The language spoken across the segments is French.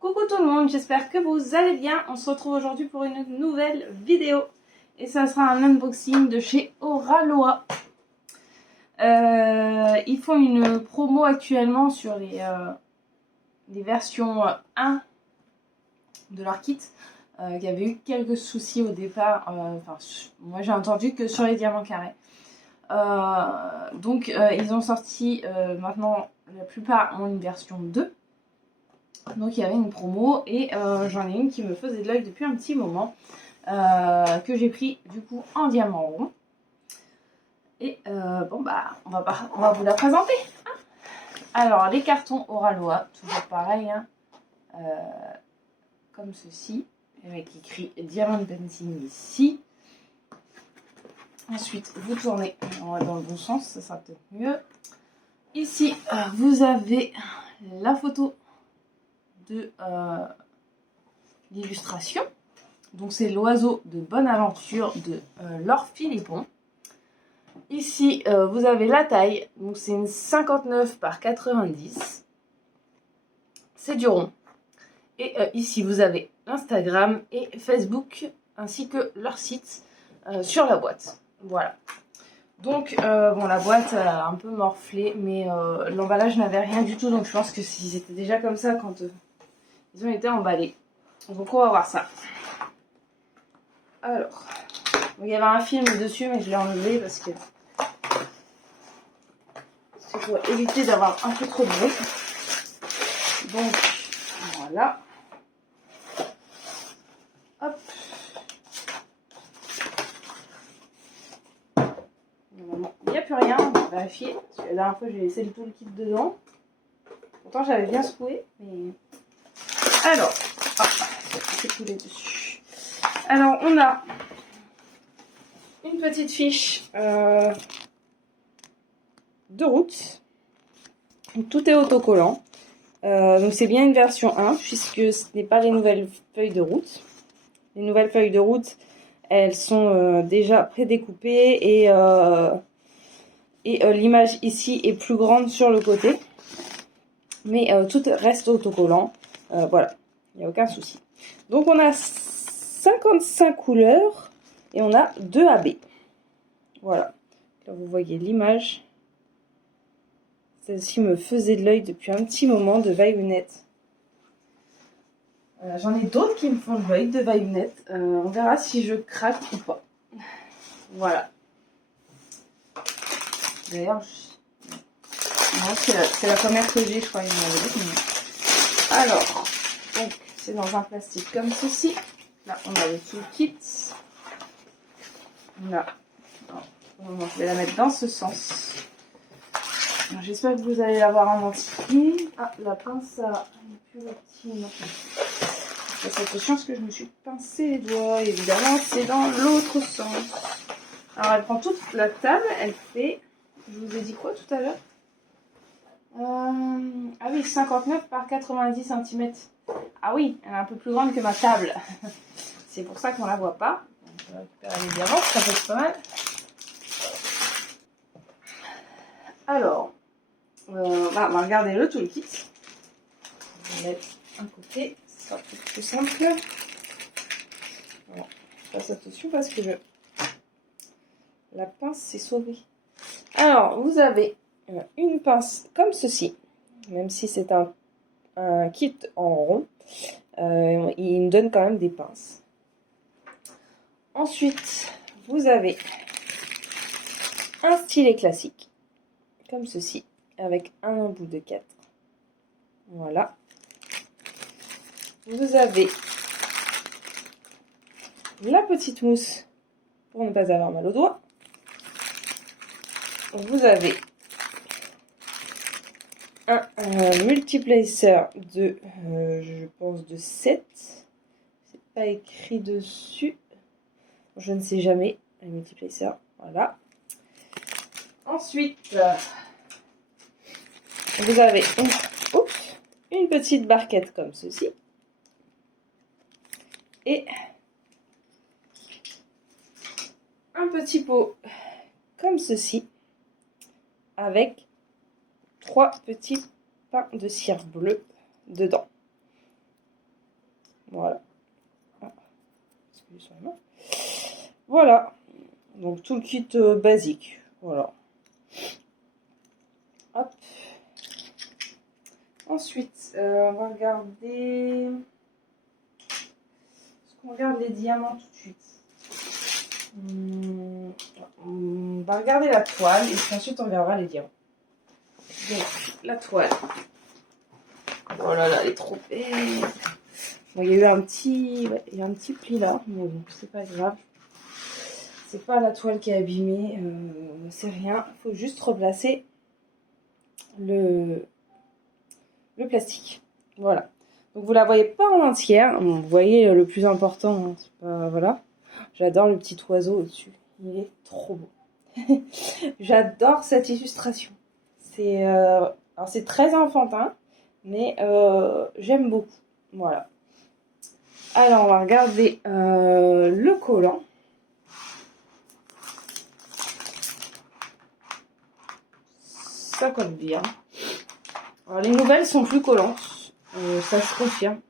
Coucou tout le monde, j'espère que vous allez bien. On se retrouve aujourd'hui pour une nouvelle vidéo. Et ça sera un unboxing de chez Oraloa. Ils font une promo actuellement sur les versions 1 de leur kit. Il y avait eu quelques soucis au départ. Moi j'ai entendu que sur les diamants carrés. Donc ils ont sorti maintenant, la plupart ont une version 2. Donc il y avait une promo et j'en ai une qui me faisait de l'œil depuis un petit moment. Que j'ai pris du coup en diamant rond. Et bon bah on va vous la présenter. Alors les cartons Oraloa, toujours pareil, hein, comme ceci, avec écrit Diamond Painting ici. Ensuite vous tournez dans le bon sens, ça sera peut-être mieux. Ici vous avez la photo de l'illustration. Donc c'est l'oiseau de bonne aventure de Laure Philippon. Ici vous avez la taille, donc c'est une 59 par 90. C'est du rond. Et ici vous avez Instagram et Facebook ainsi que leur site sur la boîte. Voilà. Donc bon, la boîte a un peu morflé, mais l'emballage n'avait rien du tout, donc je pense que s'ils étaient déjà comme ça quand ils ont été emballés. Donc on va voir ça. Alors, il y avait un film dessus, mais je l'ai enlevé parce que c'est pour éviter d'avoir un peu trop de bruit. Donc voilà. Hop. Normalement, il n'y a plus rien. On va vérifier. Parce que la dernière fois, j'ai laissé tout le kit dedans. Pourtant, j'avais bien secoué. Mais... alors, c'est coulé dessus. Alors, on a une petite fiche de route. Tout est autocollant. Donc c'est bien une version 1 puisque ce n'est pas les nouvelles feuilles de route. Les nouvelles feuilles de route, elles sont déjà prédécoupées et l'image ici est plus grande sur le côté. Mais tout reste autocollant. Voilà, il n'y a aucun souci. Donc on a 55 couleurs et on a 2 AB. Voilà, là vous voyez l'image. Celle-ci me faisait de l'œil depuis un petit moment, de Vaillunette. J'en ai d'autres qui me font de l'œil de Vaillunette. On verra si je craque ou pas. Voilà. D'ailleurs, c'est la première que j'ai, je crois. Alors, donc c'est dans un plastique comme ceci. Là, on a le toolkit. Là, je vais la mettre dans ce sens. J'espère que vous allez l'avoir en entier. Ah, la pince à plus petit. Faites attention parce que je me suis pincé les doigts. Évidemment, c'est dans l'autre sens. Alors, elle prend toute la table. Elle fait... je vous ai dit quoi tout à l'heure? Ah oui, 59 par 90 cm. Ah oui, elle est un peu plus grande que ma table. C'est pour ça qu'on la voit pas. Donc, je vais récupérer les diamants, ça fait pas mal. Alors, on va regarder le toolkit. Je vais mettre un côté, ce sera plus simple. Voilà. Je fasse attention parce que la pince s'est sauvée. Alors, vous avez une pince comme ceci, même si c'est un kit en rond, il me donne quand même des pinces. Ensuite, vous avez un stylet classique, comme ceci, avec un embout de 4. Voilà. Vous avez la petite mousse pour ne pas avoir mal aux doigts. Vous avez un multiplacer de, je pense, de 7. C'est pas écrit dessus. Je ne sais jamais. Un multiplacer. Voilà. Ensuite, vous avez une petite barquette comme ceci. Et un petit pot comme ceci avec 3 petits pains de cire bleue dedans. Voilà. Ah, sur les mains. Voilà. Donc tout le kit basique. Voilà. Hop. Ensuite, on va regarder. Est-ce qu'on regarde les diamants tout de suite? On va regarder la toile et puis ensuite on regardera les diamants. Donc, la toile. Oh là là, elle est trop belle. Bon, il y a eu un petit, ouais, il y a un petit pli là, mais bon, c'est pas grave. C'est pas la toile qui est abîmée, c'est rien. Il faut juste replacer le plastique. Voilà. Donc vous la voyez pas en entière. Bon, vous voyez le plus important, hein, c'est pas, voilà. J'adore le petit oiseau au-dessus. Il est trop beau. J'adore cette illustration. C'est alors c'est très enfantin, mais j'aime beaucoup. Voilà. Alors on va regarder le collant. Ça colle bien. Alors, les nouvelles sont plus collantes, ça se confirme.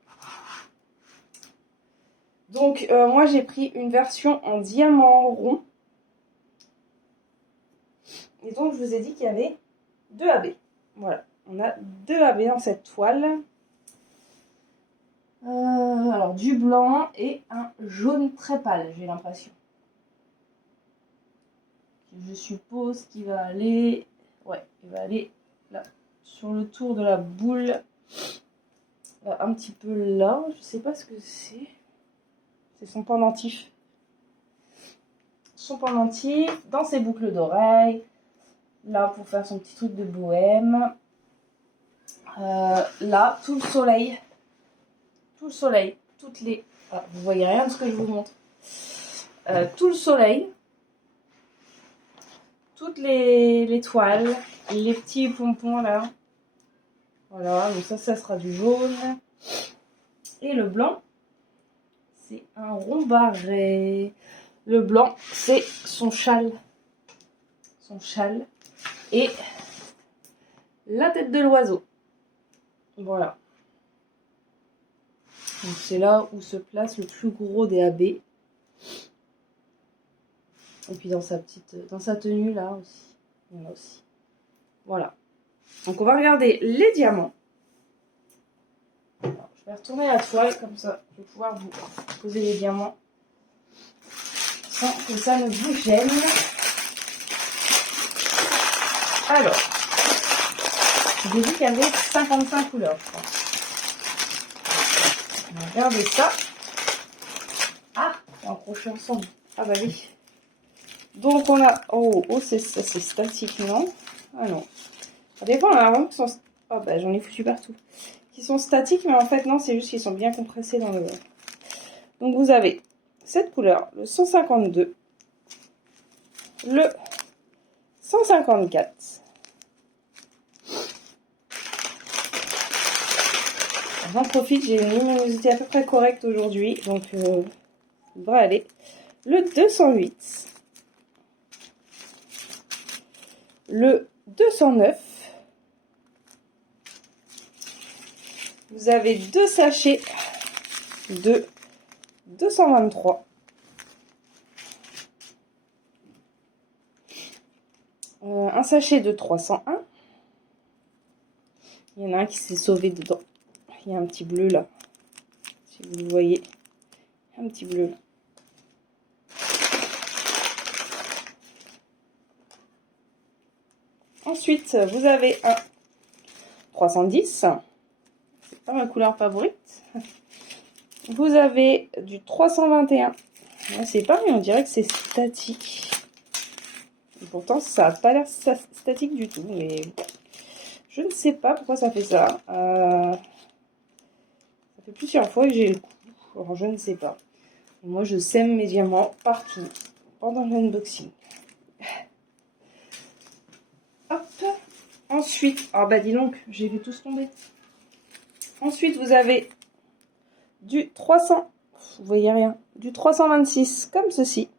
Donc moi j'ai pris une version en diamant rond. Et donc je vous ai dit qu'il y avait 2 AB. Voilà, on a 2 AB dans cette toile. Alors du blanc et un jaune très pâle, j'ai l'impression. Je suppose qu'il va aller... Ouais, il va aller là, sur le tour de la boule. Un petit peu là, je sais pas ce que c'est. C'est son pendentif. Son pendentif dans ses boucles d'oreilles. Là, pour faire son petit truc de bohème. Là, tout le soleil. Tout le soleil. Toutes les... Ah, vous voyez rien de ce que je vous montre. Tout le soleil. Toutes les toiles. Les petits pompons là. Voilà, donc ça sera du jaune. Et le blanc, c'est un rond barré. Le blanc, c'est son châle. Son châle. Et la tête de l'oiseau. Voilà. Donc c'est là où se place le plus gros des AB. Et puis dans sa tenue là aussi. Il y en a aussi. Voilà. Donc on va regarder les diamants. Alors, je vais retourner la toile comme ça. Je vais pouvoir vous poser les diamants sans que ça ne vous gêne. Alors, j'ai dit qu'il y avait 55 couleurs, je pense. On va regarder ça. Ah, on va accrocher ensemble. Ah bah oui. Donc on a... Oh, c'est statique, non? Ah non. Ça dépend, on a vraiment qu'ils sont... Oh bah j'en ai foutu partout. Qui sont statiques, mais en fait non, c'est juste qu'ils sont bien compressés dans le... Donc vous avez cette couleur, le 152, le 154. J'en profite, j'ai une luminosité à peu près correcte aujourd'hui, donc ça devrait aller. Le 208, le 209. Vous avez 2 sachets de 223. Un sachet de 301. Il y en a un qui s'est sauvé dedans. Il y a un petit bleu là. Si vous le voyez. Un petit bleu là. Ensuite, vous avez un 310. C'est pas ma couleur favorite. Vous avez du 321. Ouais, c'est pareil, on dirait que c'est statique. Et pourtant, ça n'a pas l'air statique du tout. Mais je ne sais pas pourquoi ça fait ça. Ça fait plusieurs fois que j'ai le coup. Alors, je ne sais pas. Moi, je sème mes diamants partout pendant l'unboxing. Hop. Ensuite, ah bah dis donc, j'ai vu tous tomber. Ensuite, vous avez du 300, vous voyez rien, du 326 comme ceci.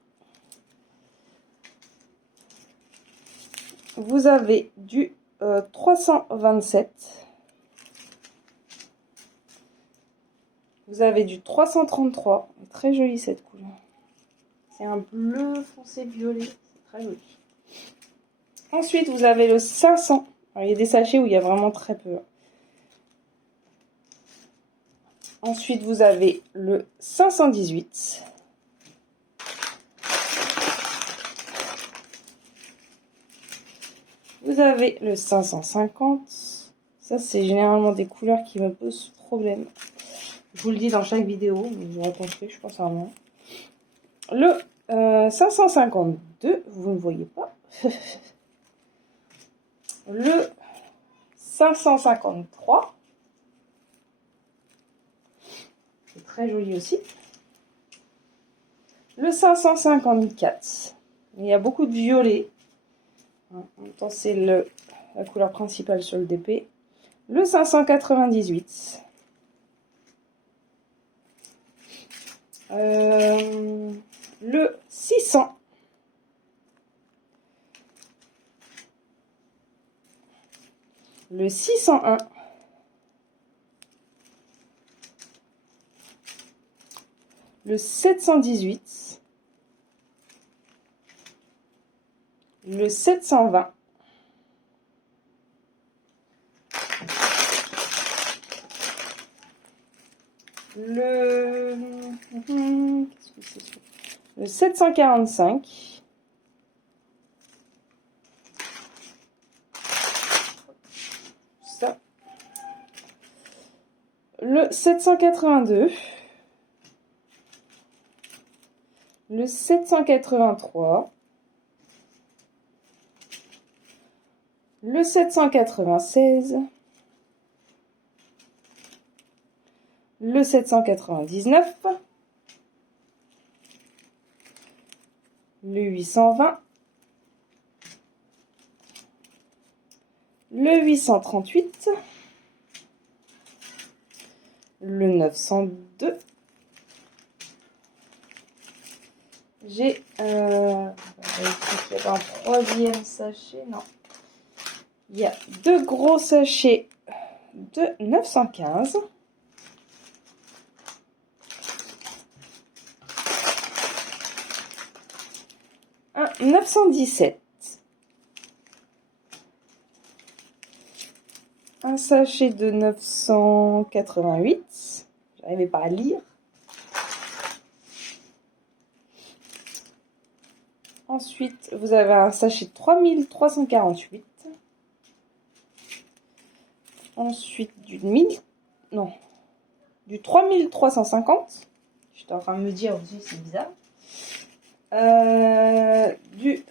Vous avez du 327. Vous avez du 333. Très jolie cette couleur. C'est un bleu foncé violet. C'est très joli. Ensuite, vous avez le 500. Alors, il y a des sachets où il y a vraiment très peu. Ensuite, vous avez le 518. Vous avez le 550. Ça, c'est généralement des couleurs qui me posent problème. Je vous le dis dans chaque vidéo. Je vais reconstruire, je pense à rien. Le 552, vous ne voyez pas. Le 553. C'est très joli aussi. Le 554. Il y a beaucoup de violet. En même temps, c'est la couleur principale sur le DP. Le 598. Le 600. Le 601. Le 718. Le 720. Qu'est-ce que c'est ça? Le 745. Ça. Le 782. Le 783. Le 796. Le 799. Le 820. Le 838. Le 902. J'ai il y a un troisième sachet, non. Il y a deux gros sachets de 915. Un 917. Un sachet de 988. J'arrivais pas à lire. Ensuite, vous avez un sachet de 3348. Ensuite, du 3350. J'étais en train de me dire aussi, c'est bizarre. Du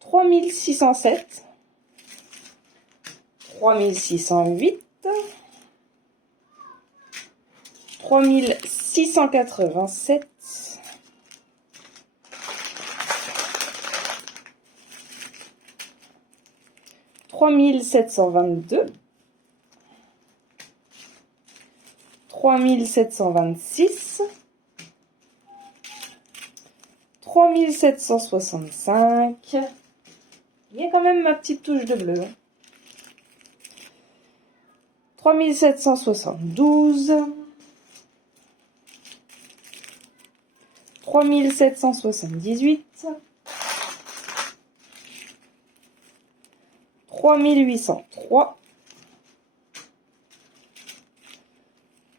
3607. 3608. 3687. 3722, 3726, 3765. Il y a quand même ma petite touche de bleu. 3772, 3778, 3803,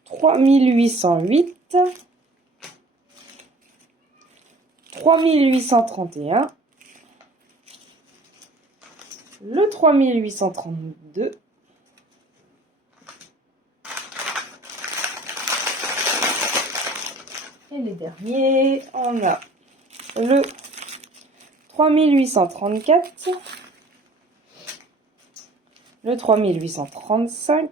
3808, 3831, le 3832, et les derniers, on a le 3834, le 3835,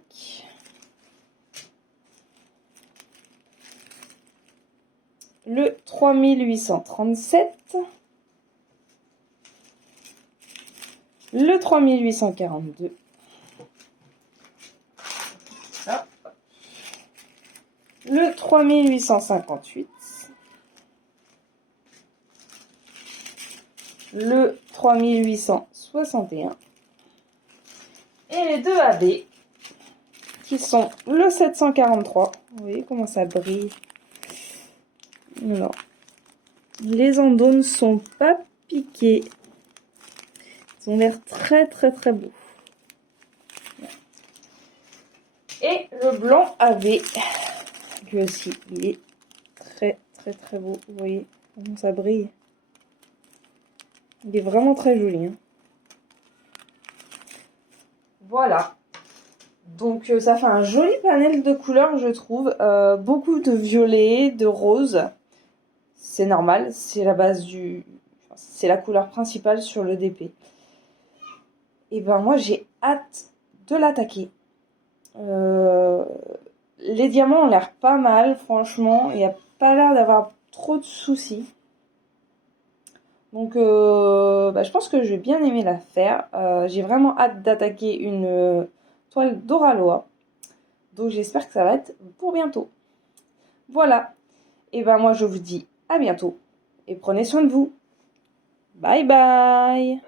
le 3837, le 3842, le 3858, le 3861, Et les deux AB, qui sont le 743. Vous voyez comment ça brille. Alors, les endos ne sont pas piqués. Ils ont l'air très très très beaux. Et le blanc AB, lui aussi, il est très très très beau. Vous voyez comment ça brille. Il est vraiment très joli. Hein. Voilà. Donc ça fait un joli panel de couleurs, je trouve. Beaucoup de violet, de rose. C'est normal, c'est la base du... C'est la couleur principale sur le DP. Et ben moi j'ai hâte de l'attaquer. Les diamants ont l'air pas mal, franchement. Il n'y a pas l'air d'avoir trop de soucis. Donc je pense que je vais bien aimer la faire. J'ai vraiment hâte d'attaquer une toile d'Oraloa. Donc j'espère que ça va être pour bientôt. Voilà. Et ben moi je vous dis à bientôt. Et prenez soin de vous. Bye bye.